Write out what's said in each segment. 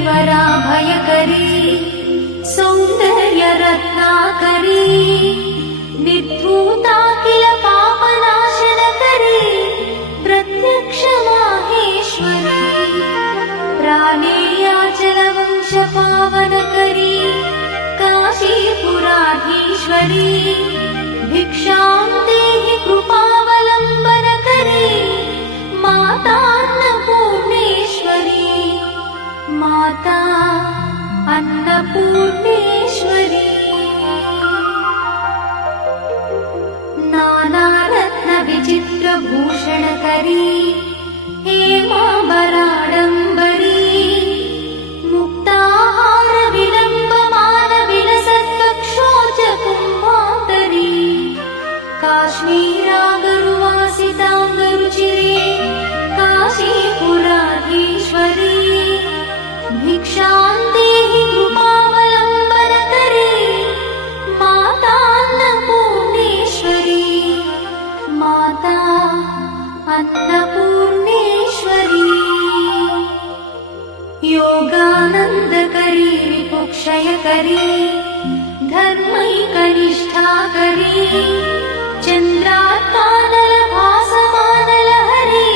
करीवरा भयकरी सौंदर्य रत्नाकरी निर्धूता किल पापनाशनकरी प्रत्यक्ष माहेश्वरी प्राणेयाचलवंश पावनकरी काशीपुराधीश्वरी भिक्षां देहि कृपावलम्बनकरी मातान्नपूर्णेश्वरी माता अन्नपूर्णेश्वरी नानारत्न विचित्रभूषणकरी हेमाम्बराडम्बरी मुक्ताहार विलम्बमान विलसत्कक्षोच कुम्भान्तरी काश्मीरागरुवासिताङ्गरुचिरे काशीपुराधीश्वरी भिक्षां देहि कृपावलम्बनकरी मातान्नपूर्णेश्वरी माता अन्नपूर्णेश्वरी योगानन्दकरी विपुक्षयकरी धर्मैकनिष्ठाकरी चन्द्रात्मानलभासमानलहरी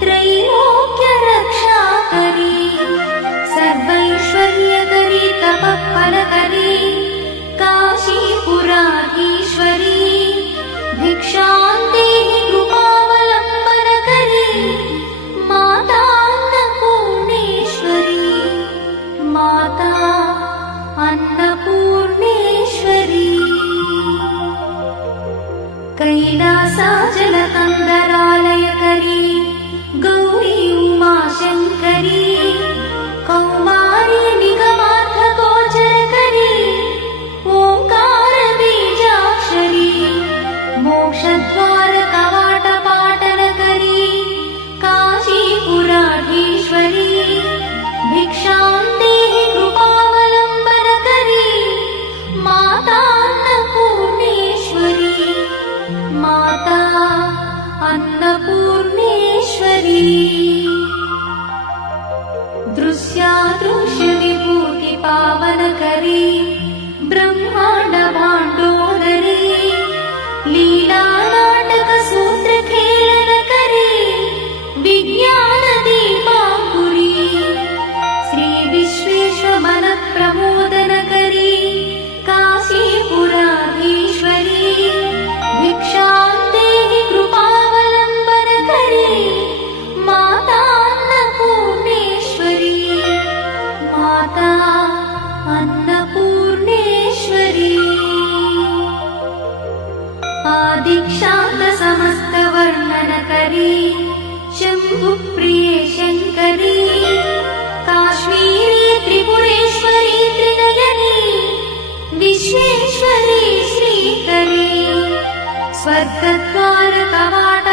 त्रैलोक्यरक्षाकरी सर्वैश्वर्यकरी तपःफलकरी काशीपुराधीश्वरी भिक्षां देहि कृपावलम्बनकरी मातान्नपूर्णेश्वरी माता अन्नपूर्णेश्वरी कैलासाचलकन्दरालयकरी गौरी उमाशङ्करी कौमारी निगमार्थगोचरकरी ओङ्कारबीजाक्षरी मोक्षद्वारकवाटपाटनकरी काशीपुराधीश्वरी भिक्षां देहि कृपावलम्बनकरी मातान्नपूर्णेश्वरी माता अन्नपूर्णेश्वरी दृश्यादृश्यविभूतिपावनकरी ब्रह्माण्डभाण्डोदरी लीलानाटकसूत्रखेलनकरी विज्ञानदीपाङ्कुरी श्रीविश्वेश्वरमनःप्रमोदनकरी काशीपुराधीश्वरी भिक्षां देहि कृपावलम्बनकरी मातान्नपूर्णेश्वरी माता अन्नपूर्णेश्वरी आदिक्षान्तसमस्तवर्णनकरी शम्भुप्रिये शङ्करी काश्मीरी त्रिपुरेश्वरी त्रिनयनी विश्वेश्वरी श्रीकरी स्वर्गद्वारकवाट